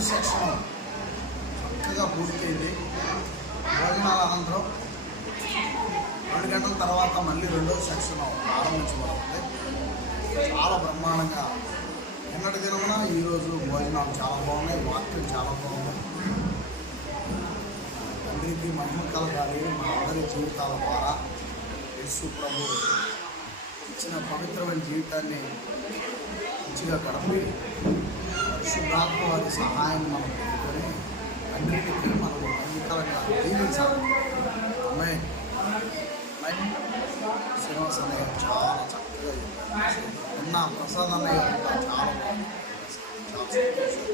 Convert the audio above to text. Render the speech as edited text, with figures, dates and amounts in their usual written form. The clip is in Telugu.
మొదటి సెక్షన్ చక్కగా పూర్తయింది. భోజనాల అనంతరం 2 గంటల తర్వాత మళ్ళీ రెండో సెక్షన్ ప్రారంభించబడుతుంది. చాలా బ్రహ్మాండంగా నిన్నటి దినమున ఈరోజు భోజనాలు చాలా బాగున్నాయి, వాక్యం చాలా బాగున్నాయి. తండ్రికి మహిమ కలగాలి. మన అందరి జీవితాల ద్వారా యేసు ప్రభు ఇచ్చిన పవిత్రమైన జీవితాన్ని మంచిగా గడిపి పరిశుద్ధాత్మ వారి సహాయం మనం పొందుకొని తండ్రికి మనం మహిమకరంగా జీవించాలి. అమ్మాయి శ్రీనివాస అన్నయ్య చాలా చక్కగా చెప్పారు. నిన్న ప్రసాద్ అన్నయ్య చాలా బాగుంది. చాలా సంతోషం.